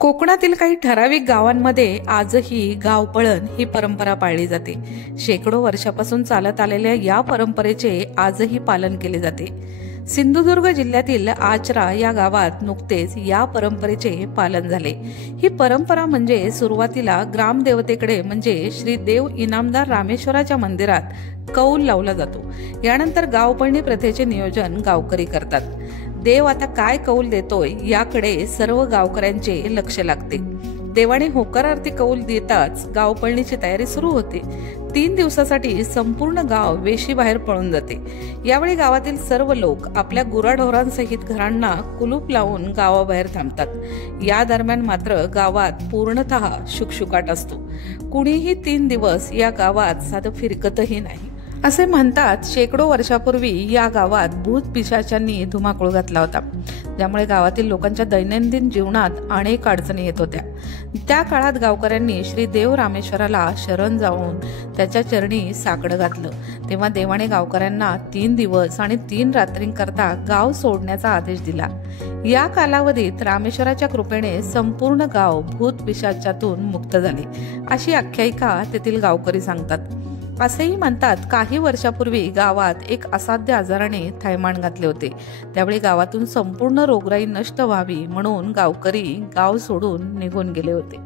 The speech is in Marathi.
कोकणातील काही ठराविक गावांमध्ये आजही गावपळण ही परंपरा पाळली जाते। शेकडो वर्षापासून चालत आलेल्या या परंपरेचे आजही पालन केले जाते। सिंधुदुर्ग जिल्ह्यातील आचरा या गावात नुकतेच या परंपरेचे पालन झाले। ही परंपरा म्हणजे सुरुवातीला ग्रामदेवतेकडे म्हणजे श्री देव इनामदार रामेश्वराच्या मंदिरात कौल लावला जातो। यानंतर गावपळणी प्रथेचे नियोजन गावकरी करतात। देव आता काय कौल देतोय याकडे सर्व गावकऱ्यांचे लक्ष लागते। देवाने होकारार्थी कौल देताच गावपळणीची तयारी सुरू होते। 3 दिवसासाठी संपूर्ण गाव वेशी बाहेर पळून जाते। यावेळी गावातील सर्व लोक आपल्या गुराढोरांसहित घरांना कुलूप लावून गावाबाहेर थांबतात। या दरम्यान मात्र गावात पूर्णतः शुकशुकाट असतो। कुणीही 3 दिवस या गावात साधं फिरकतही नाही। असे म्हणतात शेकडो वर्षापूर्वी या गावात भूत पिशाचांनी धुमाकूळ घातला होता, ज्यामुळे गावातील लोकांच्या दैनंदिन जीवनात अनेक अडचणी येत होत्या। त्या काळात गावकऱ्यांनी श्री देव रामेश्वराला शरण जाऊन त्याच्या चरणी साकडं घातलं। तेव्हा देवाने गावकऱ्यांना 3 दिवस आणि 3 रात्रींकरता गाव सोडण्याचा आदेश दिला। या कालावधीत रामेश्वराच्या कृपेने संपूर्ण गाव भूत पिशाचातून मुक्त झाले, अशी आख्यायिका तेथील गावकरी सांगतात। असेही म्हणतात काही वर्षापूर्वी गावात एक असाध्य आजाराने थैमान घातले होते। त्यावेळी गावातून संपूर्ण रोगराई नष्ट व्हावी म्हणून गावकरी गाव सोडून निघून गेले होते।